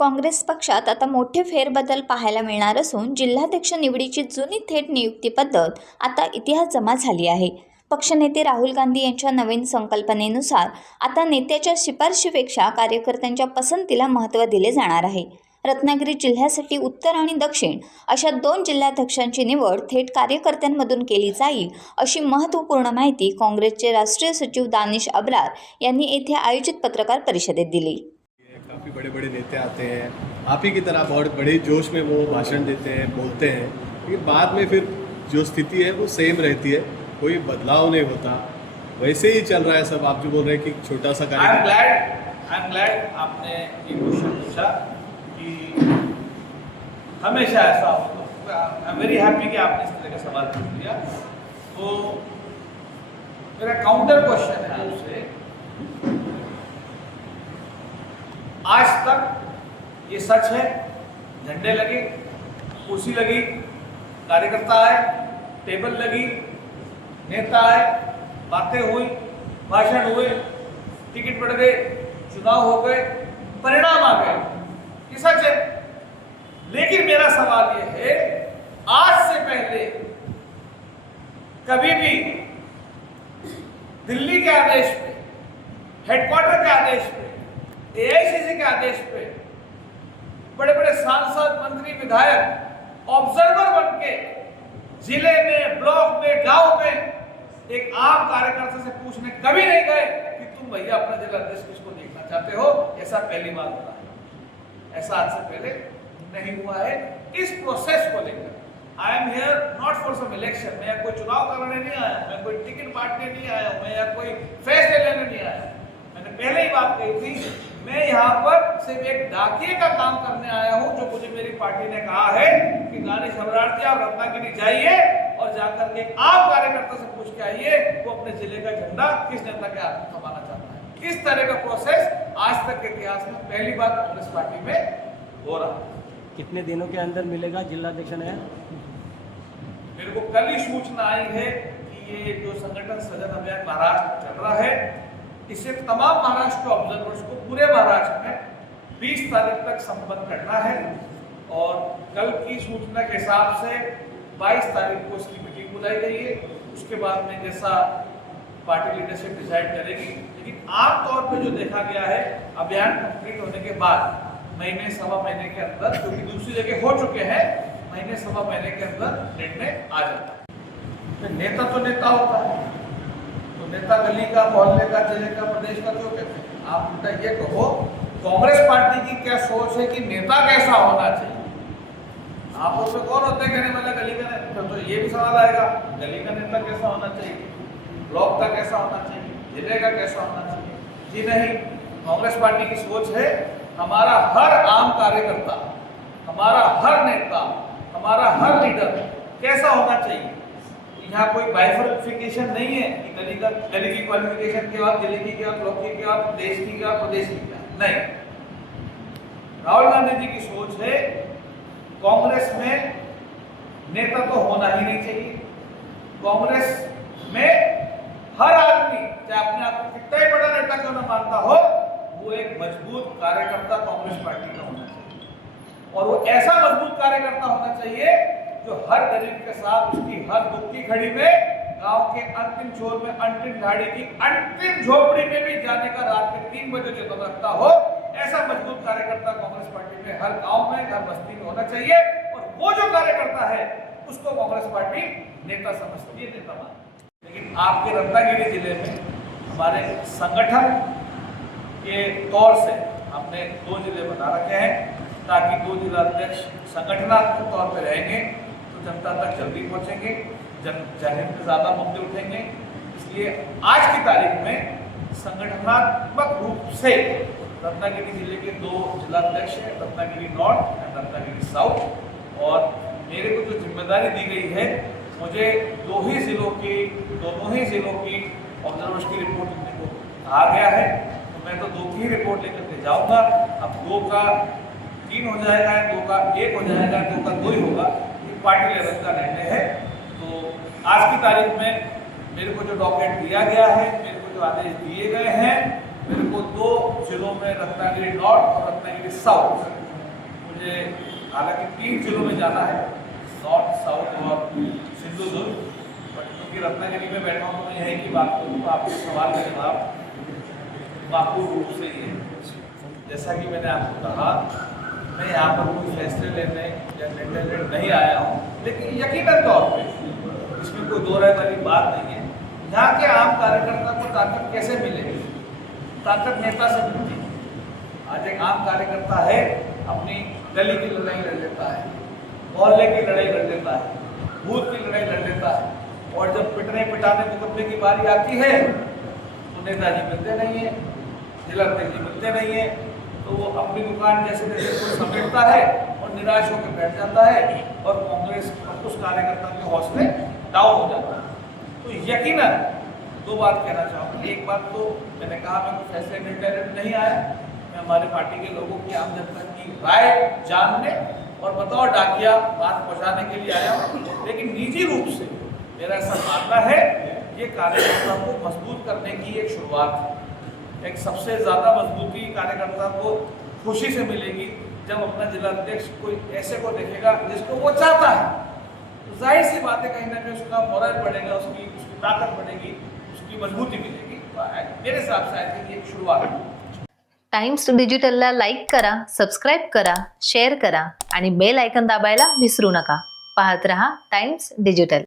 काँग्रेस पक्षात आता मोठे फेरबदल पाहायला मिळणार असून जिल्हाध्यक्ष निवडीची जुनी थेट नियुक्ती पद्धत आता इतिहास जमा झाली आहे. पक्षनेते राहुल गांधी यांच्या नवीन संकल्पनेनुसार आता नेत्याच्या शिफारशीपेक्षा कार्यकर्त्यांच्या पसंतीला महत्त्व दिले जाणार आहे. रत्नागिरी जिल्ह्यासाठी उत्तर आणि दक्षिण अशा 2 जिल्हाध्यक्षांची निवड थेट कार्यकर्त्यांमधून केली जाईल, अशी महत्त्वपूर्ण माहिती काँग्रेसचे राष्ट्रीय सचिव दानिश अब्रार यांनी येथे आयोजित पत्रकार परिषदेत दिली. काफ़ी बड़े बड़े नेता आते हैं, आप ही की तरह बहुत बड़े जोश में वो भाषण देते हैं, बोलते हैं, लेकिन बाद में फिर जो स्थिति है वो सेम रहती है, कोई बदलाव नहीं होता, वैसे ही चल रहा है सब. आप जो बोल रहे हैं कि छोटा सा आई एम ग्लैड आपने ये क्वेश्चन पूछा कि हमेशा ऐसा हो. आई एम वेरी हैप्पी कि आपने इस तरह का सवाल पूछ लिया. तो मेरा काउंटर क्वेश्चन है आपसे, आज तक ये सच है, झंडे लगे, कुर्सी लगी, कार्यकर्ता आए, टेबल लगी, नेता आए, बातें हुई, भाषण हुए, टिकट बढ़ गए, चुनाव हो गए, परिणाम आ गए, ये सच है. लेकिन मेरा सवाल ये है, आज से पहले कभी भी दिल्ली के आदेश पे, हेडक्वार्टर के आदेश पे, एआईसीसी के आदेश पे बड़े बड़े सांसद, मंत्री, विधायक ऑब्जर्वर बन के जिले में, ब्लॉक में, गांव में एक आम कार्यकर्ता से पूछने कभी नहीं गए कि तुम भैया अपना जिला अध्यक्ष किसको देखना चाहते हो. ऐसा पहली बार हुआ है, ऐसा आज से पहले नहीं हुआ है. इस प्रोसेस को लेकर I am here not for some election. मैं यहाँ कोई चुनाव कराने नहीं आया, मैं कोई टिकट बांटने नहीं आया, मैं यहाँ कोई फैसले लेने नहीं आया. मैंने पहले ही बात कही थी, मैं यहाँ पर सिर्फ एक डाकिए का काम करने आया हूँ. जो मुझे मेरी पार्टी ने कहा है कि दानिश अब्रार जी आप रत्नागिरी जाइए और जाकर के आम कार्यकर्ता से पूछ के आइए वो अपने जिले का झंडा किस नेता के हाथ में थमाना चाहता है. इस तरह का प्रोसेस आज तक के इतिहास में पहली बार कांग्रेस पार्टी में हो रहा है. कितने दिनों के अंदर मिलेगा जिलाध्यक्ष नया? मेरे को कल ही सूचना आई है कि ये जो संगठन सृजन अभियान महाराष्ट्र चल रहा है, इससे तमाम महाराष्ट्र के ऑब्जर्वर्स को पूरे महाराष्ट्र में 20 तारीख तक संपन्न करना है. और कल की सूचना के हिसाब से 22 तारीख को इसकी मीटिंग बुलाई गई है. उसके बाद में जैसा पार्टी लीडरशिप डिसाइड करेगी. लेकिन आमतौर पर जो देखा गया है, अभियान कंप्लीट होने के बाद महीने सवा महीने के अंदर, जो कि दूसरी जगह हो चुके हैं, महीने सवा महीने के अंदर निर्णय आ जाता है. तो नेता तो नेता होता है, तो नेता गली का, मोहल्ले का, जिले का, प्रदेश का क्यों कहते हैं. आप उल्टा ये कहो, कांग्रेस पार्टी की क्या सोच है कि नेता कैसा होना चाहिए. आप उसमें कौन होते हैं कहने वाला गली का नेता. तो ये भी सवाल आएगा, गली का नेता कैसा होना चाहिए, ब्लॉक का कैसा होना चाहिए, जिले का कैसा होना चाहिए. जी नहीं, कांग्रेस पार्टी की सोच है हमारा हर आम कार्यकर्ता, हमारा हर नेता, हमारा हर लीडर कैसा होना चाहिए. यहाँ कोई बाइफर्किफिकेशन नहीं है कि गली की क्वालिफिकेशन के बाद, जिले की क्या, ब्लॉक की क्या, देश की क्या, प्रदेश की क्या. नहीं, राहुल गांधी जी की सोच है कांग्रेस में नेता तो होना ही नहीं चाहिए. कांग्रेस में हर आदमी, चाहे अपने आप को कितना ही बड़ा नेता क्यों ना मानता हो, वो एक मजबूत कार्यकर्ता कांग्रेस पार्टी का होना चाहिए. और वो ऐसा मजबूत कार्यकर्ता होना चाहिए जो हर गरीब के साथ उसकी हर दुख की घड़ी में, गांव के अंतिम छोर में, अंतिम झाड़ी की अंतिम झोपड़ी में भी जाने का रात के 3 बजे चेतन रखता हो. ऐसा मजबूत कार्यकर्ता कांग्रेस पार्टी में हर गांव में, हर बस्ती में होना चाहिए. और वो जो कार्यकर्ता है उसको कांग्रेस पार्टी नेता समझती है, नेता मानती है. लेकिन आपके रत्नागिरी जिले में हमारे संगठन के तौर से हमने 2 जिले बना रखे हैं, ताकि 2 जिलाध्यक्ष संगठनात्मक तौर पर रहेंगे तो जनता तक जल्दी पहुंचेंगे, जनहित में ज़्यादा मुद्दे उठेंगे. इसलिए आज की तारीख में संगठनात्मक रूप से रत्नागिरी जिले के 2 जिलाध्यक्ष हैं, रत्नागिरी नॉर्थ और रत्नागिरी साउथ. और मेरे को जो जिम्मेदारी दी गई है, मुझे दोनों ही जिलों की ऑब्जर्वर्स की रिपोर्ट लिखने को कहा गया है. तो मैं तो 2 की रिपोर्ट लेकर के जाऊँगा. अब 2 का 3 हो जाएगा, 2 का 1 हो जाएगा, 2 का 2 ही होगा. ये पार्टी लेवल का निर्णय है. तो आज की तारीख में मेरे को जो डॉक्यूमेंट दिया गया है, मेरे को जो आदेश दिए गए हैं, मेरे को 2 जिलों में रत्नागिरी नॉर्थ और रत्नागिरी साउथ मुझे हालांकि 3 जिलों में जाना है, नॉर्थ, साउथ और सिंधुदुर्ग, बट क्योंकि रत्नागिरी में बैठा हूँ तो यहीं की बात करूँ तो आपके सवाल का जवाब वाकई रूप से ये है। जैसा कि मैंने आपको कहा, मैं यहाँ पर कोई फैसले लेने या निर्णय नहीं आया हूँ, लेकिन यकीनन तौर पे इसमें कोई दो राय वाली बात नहीं है। यहाँ के आम कार्यकर्ता को ताकत कैसे मिलेगी? ताकत नेता से मिलती है। आज एक आम कार्यकर्ता है, अपनी गली की लड़ाई लड़ लेता है, मोहल्ले की लड़ाई लड़ लेता है, बूथ की लड़ाई लड़ लेता है, और जब पिटने पिटाने मुकदमे की बारी आती है तो नेताजी मिलते नहीं है, जिला अध्यक्ष जी मिलते नहीं है, तो वो अपनी दुकान जैसे जैसे को समेटता है और निराश होकर बैठ जाता है और कांग्रेस और उस कार्यकर्ता के हौसले डाउन हो जाता है। तो यकीनन दो बात कहना चाहूँगा। एक बात तो मैंने कहा, मैं कोई फैसले निर्णय नहीं आया, मैं हमारे पार्टी के लोगों की, आम जनता की राय जानने और बतौर डाकिया बात पहुँचाने के लिए आया हूँ। लेकिन निजी रूप से मेरा ऐसा मानना है, ये कार्यकर्ता को मजबूत करने की एक शुरुआत है। एक सबसे ज़्यादा मजबूती कार्यकर्ता को खुशी से मिलेगी जब अपना जिला अध्यक्ष कोई ऐसे को देखेगा जिसको वो चाहता है, तो जाहिर सी बात है, कहीं ना कहीं उसका मोरल बढ़ेगा, उसकी ताकत बढ़ेगी, उसकी मजबूती मिलेगी। तो मेरे हिसाब से आई थिंक एक शुरुआत है। टाइम्स डिजिटलला लाईक करा, सबस्क्राईब करा, शेअर करा आणि बेल आयकॉन दाबायला विसरू नका. पाहत रहा टाइम्स डिजिटल.